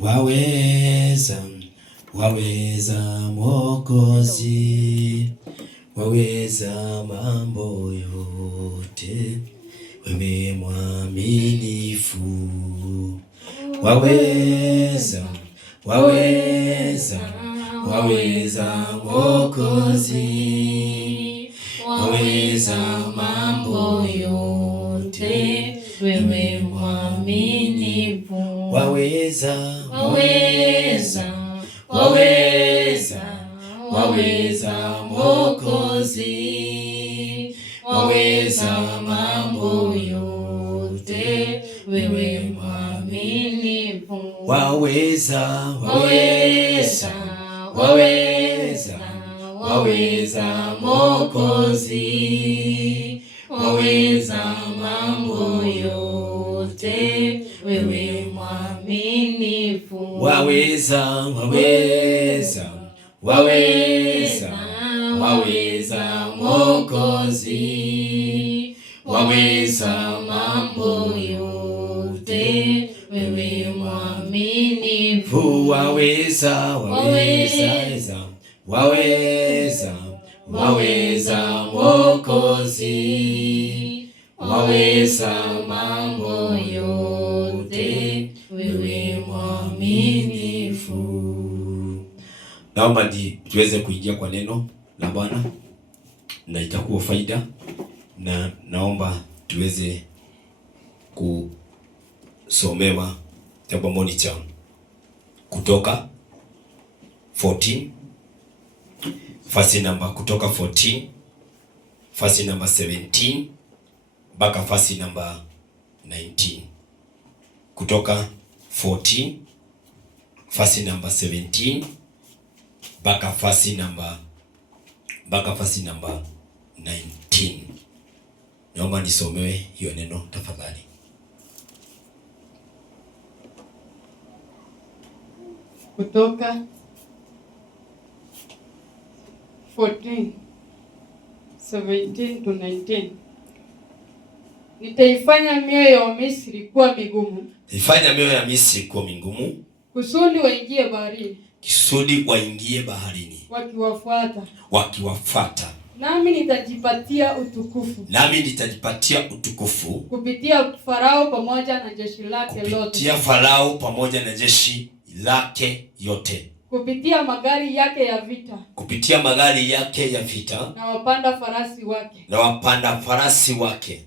waweza, waweza Mwokozi, waweza mambo yote, wewe mwaminifu. Waweza, waweza, waweza Mwokozi, waweza mambo yote, wewe mwaminifu. Waweza, waweza, waweza, waweza Mwokozi, waweza mambo yote, wewe mwaminifu. Waweza, waweza, waweza, waweza Mwokozi, waweza mambo yote, wewe mwaminifu. Waweza, waweza, waweza, waweza Mwokozi, waweza mambo yote, wewe mwaminifu. Waweza, waweza, waweza, waweza Mwokozi, waweza mambo yote, wewe mwaminifu. Naomba tuweze kuingia kwa neno la Bwana na itakuwa faida, na naomba tuweze kusomewa kitabu cha Kutoka 14 verse number Kutoka 14 verse number 17 mpaka verse number 19. Kutoka 14 verse number 17 mpaka verse number 19. Naomba nisomewe hiyo neno tafadhali. Kutoka 14, 17 to 19. Nitaifanya mioyo ya Misri kuwa migumu. Nitaifanya mioyo ya Misri kuwa migumu. Kusudi waingie baharini. Kusudi waingie baharini. Wakiwafuata. Nami nitajipatia utukufu. Nami nitajipatia utukufu. Kupitia Farao pamoja na jeshi lake lote. Kupitia Farao pamoja na jeshi lake yote. Kupitia magari yake ya vita. Kupitia magari yake ya vita. Na wapanda farasi wake. Na wapanda farasi wake.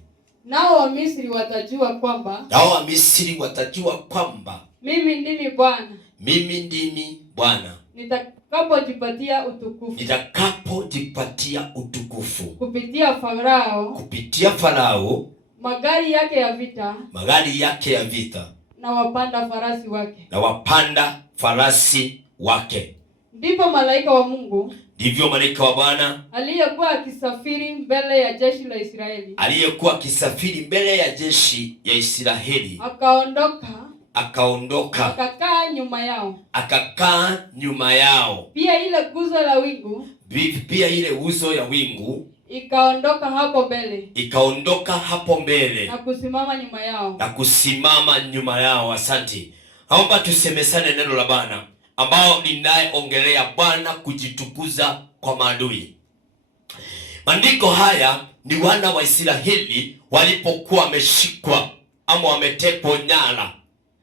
Nao Wamisri watajua kwamba. Nao Wamisri watajua kwamba. Mimi ndimi Bwana. Mimi ndimi Bwana. Nitakapojipatia utukufu. Nitakapojipatia utukufu. Kupitia Farao. Kupitia Farao. Magari yake ya vita. Magari yake ya vita. Na wapanda farasi wake. Na wapanda farasi wake. Ndipo malaika wa Mungu. Ndivyo malaika wa Bwana aliyekuwa akisafiri mbele ya jeshi la Israeli. Aliyekuwa akisafiri mbele ya jeshi ya Israeli. Akaondoka. Akakaa nyuma yao. Akakaa nyuma yao. Pia ile nguzo la wingu. Pia ile nguzo ya wingu. Ikaondoka hapo mbele. Ikaondoka hapo mbele. Na kusimama nyuma yao. Na kusimama nyuma yao. Asante. Naomba tusemesane neno la Bwana ambao linaongelea Bwana kujitukuza kwa maadui. Maandiko haya ni wana wa Israeli walipokuwa wameshikwa ama wametekwa nyara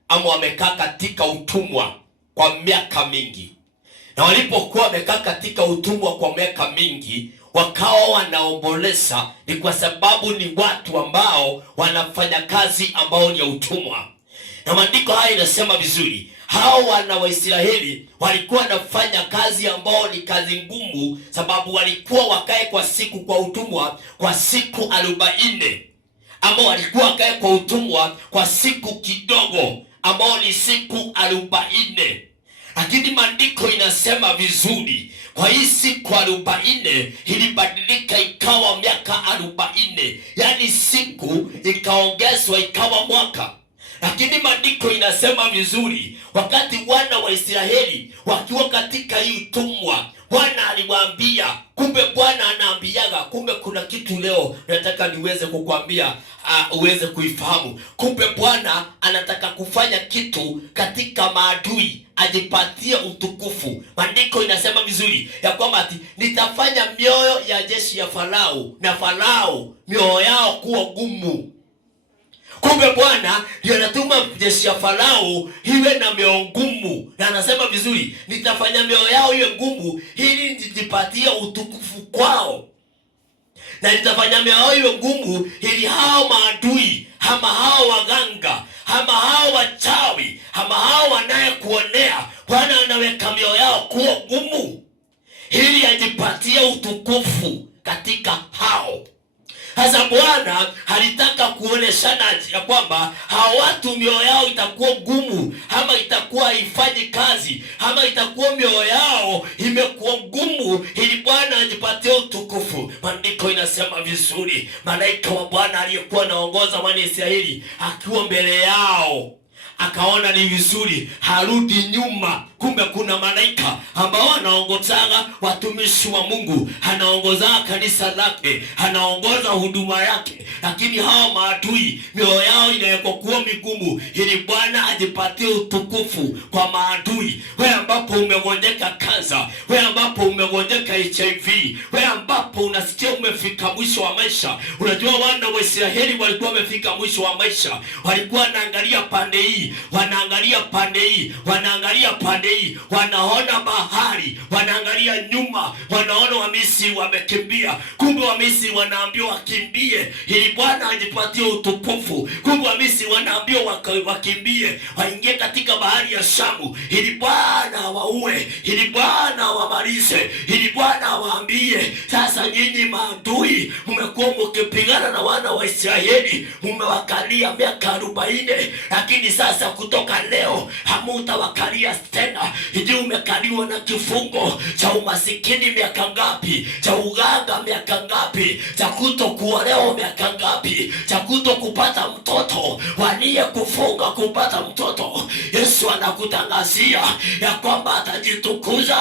ama wamekaa katika utumwa kwa miaka mingi. Na walipokuwa wamekaa katika utumwa kwa miaka mingi, wakawa wanaomboleza ni kwa sababu ni watu ambao wanafanya kazi ambao ni ya utumwa. Na maandiko haya inasema vizuri, hao wana wa Israeli walikuwa wanafanya kazi ambao ni kazi ngumu, sababu walikuwa wakae kwa siku kwa utumwa kwa siku 40, ambao walikuwa wakae kwa utumwa kwa siku kidogo ambao ni siku 40. Lakini maandiko inasema vizuri, kwa hii siku 40 ilibadilika ikawa miaka 40, yani siku ikaongezwa ikawa mwaka. Lakini maandiko inasema vizuri, wakati wana wa Israeli wakiwa katika hii utumwa Bwana aliwaambia. Kumbe Bwana anaambiaga. Kumbe kuna kitu leo nataka niweze kukwambia, uweze kuifahamu. Kumbe Bwana anataka kufanya kitu katika maadui, ajipatie utukufu. Maandiko inasema vizuri ya kwamba nitafanya mioyo ya jeshi ya Farao na Farao mioyo yao kuwa gumu. Kumbe Bwana ndiye anatuma jeshi ya Farao iwe na mioyo ngumu, na anasema vizuri, nitafanya mioyo yao iwe ngumu ili nijipatie utukufu kwao. Na nitafanya mioyo yao iwe ngumu ili hao maadui, ama hao waganga, ama hao wachawi, ama hao wanayekuonea, Bwana anaweka mioyo yao kuwa ngumu ili ajipatie utukufu katika hao. Sasa Bwana alitaka kuoneshana ya kwamba hao watu mioyo yao itakuwa ngumu, ama itakuwa haifanyi kazi, ama itakuwa mioyo yao imekuwa ngumu ili Bwana ajipatie utukufu. Maandiko inasema vizuri, malaika wa Bwana aliyekuwa anaongoza wana Israeli akiwa mbele yao akaona ni vizuri harudi nyuma. Kumbe kuna malaika ambao anaongozaga watumishi wa Mungu, anaongoza kanisa lake, anaongoza huduma yake, lakini hao maadui mioyo yao inayokuwa migumu ili Bwana ajipatie utukufu kwa maadui. Wewe ambapo umegonjeka kansa, wewe ambapo umegonjeka HIV, wewe ambapo unasikia umefika mwisho wa maisha. Unajua wana wa Israeli walikuwa wamefika mwisho wa maisha, walikuwa wanaangalia pande hii, wanaangalia pande hii, wanaangalia pande hii, wanaona bahari, wanaangalia nyuma, wanaona Wamisri wamekimbia. Kumbe Wamisri wanaambiwa wakimbie ili Bwana ajipatie utukufu. Kumbe Wamisri wanaambiwa wakimbie, waingie katika bahari ya Shamu ili Bwana waue, ili Bwana wamalize, ili Bwana waambie, sasa nyinyi maadui mmekuwa mkipigana na wana wa Israeli, mmewakalia miaka 40, lakini sasa kutoka leo hamutawakalia tena. Hivi umekaliwa na kifungo cha umasikini miaka ngapi? Cha uganga miaka ngapi? Cha kutokuolewa miaka ngapi? Cha kutokupata mtoto, waliye kufunga kupata mtoto. Yesu anakutangazia ya kwamba atajitukuza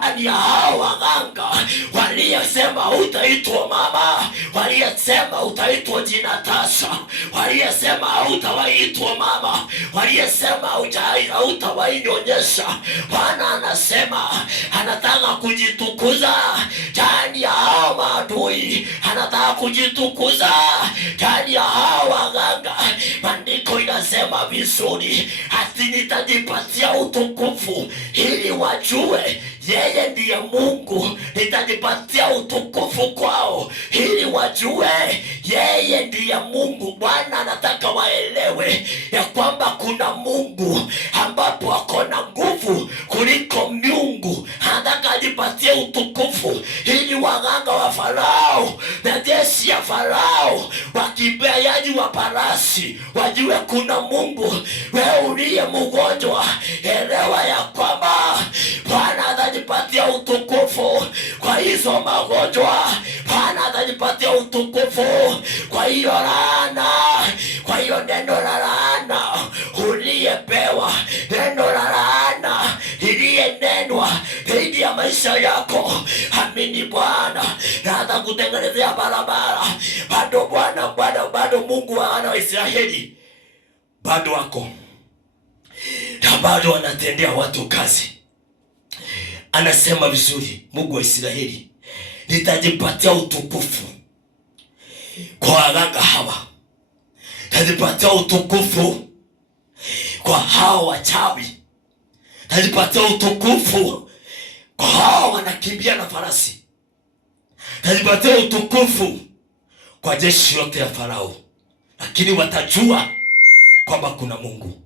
ndani ya hao waganga waliyesema utaitwa mama, waliyesema utaitwa jina tasa, waliyesema hautawaitwa mama, waliyesema hautawainyonyesha. Bwana anasema anataka kujitukuza ndani ya hao maadui, anataka kujitukuza ndani ya hao waganga. Maandiko inasema vizuri, ati nitajipatia utukufu ili wajue yeye ndiye Mungu. Nitajipatia utukufu kwao ili wajue yeye ndiye Mungu. Bwana anataka waelewe ya kwamba kuna Mungu ambapo akona nguvu kuliko miungu. Anataka ajipatie utukufu ili waganga wa Farao na jeshi ya Farao, wakimbiaji wa farasi, wajue kuna Mungu. Wewe uliye mgonjwa, elewa ya kwamba Bwana atajipatia utukufu kwa hizo magonjwa. Bwana atajipatia utukufu kwa hiyo laana, kwa hiyo neno la laana uliyepewa, neno la laana iliyenenwa dhidi ya maisha yako. Amini Bwana na atakutengenezea barabara. Bado Bwana, bado Mungu wa wana wa Israeli bado wako na bado anatendea watu kazi. Anasema vizuri Mungu wa Israeli, nitajipatia utukufu kwa waganga hawa, nitajipatia utukufu kwa hao wachawi, nitajipatia utukufu kwa hao wanakimbia na farasi, nitajipatia utukufu kwa jeshi yote ya Farao. Lakini watajua kwamba kuna Mungu,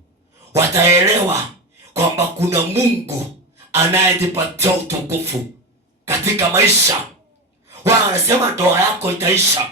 wataelewa kwamba kuna Mungu anayejipatia utukufu katika maisha. Bwana anasema ndoa yako itaisha,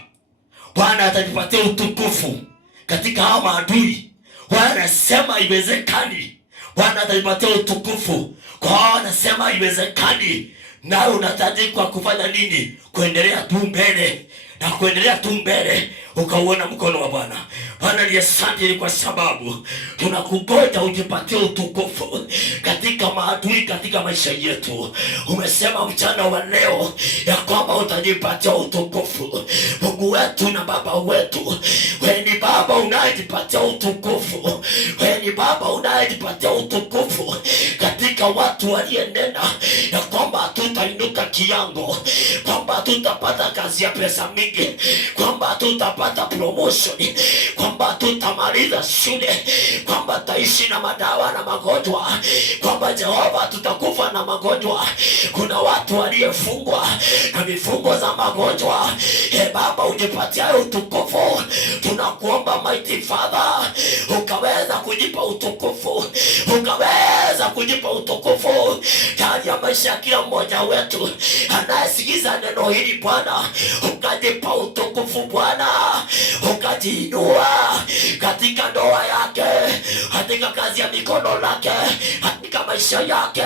Bwana atajipatia utukufu katika hao maadui. Bwana anasema iwezekani, Bwana atajipatia utukufu kwa hao anasema iwezekani. nawe unatajikwa kufanya nini? Kuendelea tu mbele na kuendelea tu mbele, ukauona mkono wa Bwana. Bwana ni asante kwa sababu tunakungoja ujipatie utukufu katika maadui, katika maisha yetu. Umesema mchana wa leo ya kwamba utajipatia utukufu. Mungu wetu na Baba wetu, wewe ni Baba unayejipatia utukufu. Wewe ni Baba unayejipatia utukufu katika watu walienena ya kwamba hatutainuka kiango, kwamba tutapata kazi ya pesa mingi, kwamba tutapata promotion, kwamba tutamaliza shule, kwamba taishi na madawa na magonjwa, kwamba Jehova tutakufa na magonjwa. Kuna watu waliofungwa na vifungo za magonjwa. Baba ujipatia utukufu. Tunakuomba Mighty Father, ukaweza kujipa utukufu, ukaweza kujipa utukufu ndani ya maisha ya kila mmoja wetu anayesikiza neno hili Bwana. Ukajipa utukufu Bwana, ukajiinua katika ndoa yake, katika kazi ya mikono lake, katika maisha yake,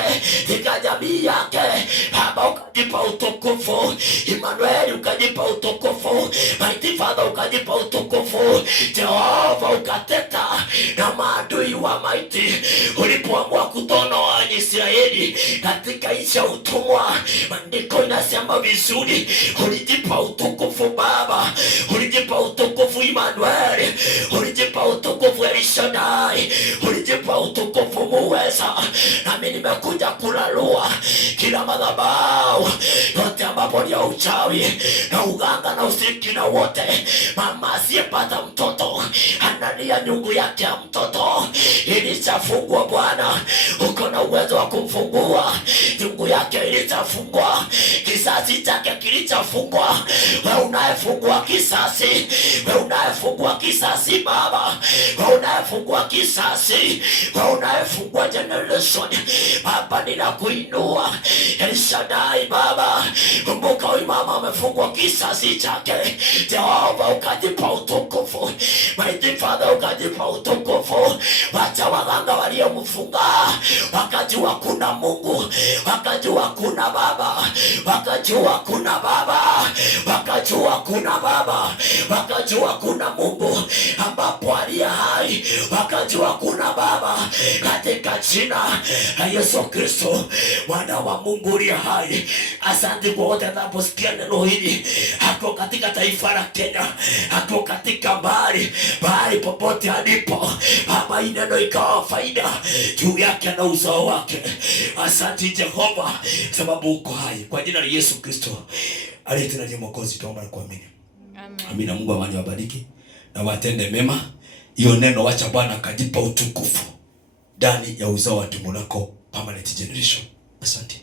katika jamii yake. Baba ukajipa utukufu. Emmanuel ukajipa utukufu. Mighty Father ukajipa utukufu. Jehova ukateta na maadui wa Mighty ulipoamua kutonoa Israeli katika nchi ya utumwa. Maandiko inasema vizuri, ulijipa utukufu Baba, ulijipa utukufu Emmanuel, ulijipa utukufu El Shaddai, ulijipa utukufu muweza. Nami nimekuja kulalua kila madhabahu yote ambapo ni ya uchawi na uganga na ushirikina wote. Mama asiyepata mtoto anania nyungu yake ya mtoto ilishafungwa Bwana, uko na uwezo wa kumfungua. Nyungu yake ilishafungwa, kisasi chake kilichafungwa. Wewe unayefungua kisasi, wewe unayefungua kisasi Baba, wewe unayefungua kisasi, wewe unayefungua generation Baba, ninakuinua El Shaddai Baba. Kumbuka huyu mama amefungwa kisasi chake. Jehova ukajipa utukufu. Mighty Father ukajipa utukufu. Wacha waganga waliomfunga wakajua kuna Mungu, wakajua kuna Baba, wakajua kuna Baba, wakajua kuna Baba, wakajua kuna Mungu ambapo aliye hai, wakajua kuna Baba, katika jina la Yesu Kristo Mwana wa Mungu aliye hai. Asante kwa wote wanaposikia neno hili, hako katika taifa la Kenya, hako katika bahari popote alipo Baba, hii neno ikawa faida juu yake na uzao wake. Asante Jehova sababu uko hai. Kwa jina la Yesu Kristo aliye tena ndiye Mwokozi tuomba na kuamini. Amen. Amina. Mungu awabariki na watende mema. Hiyo neno wacha Bwana akajipa utukufu ndani ya uzao wa tumbo lako, permanent generation. Asante.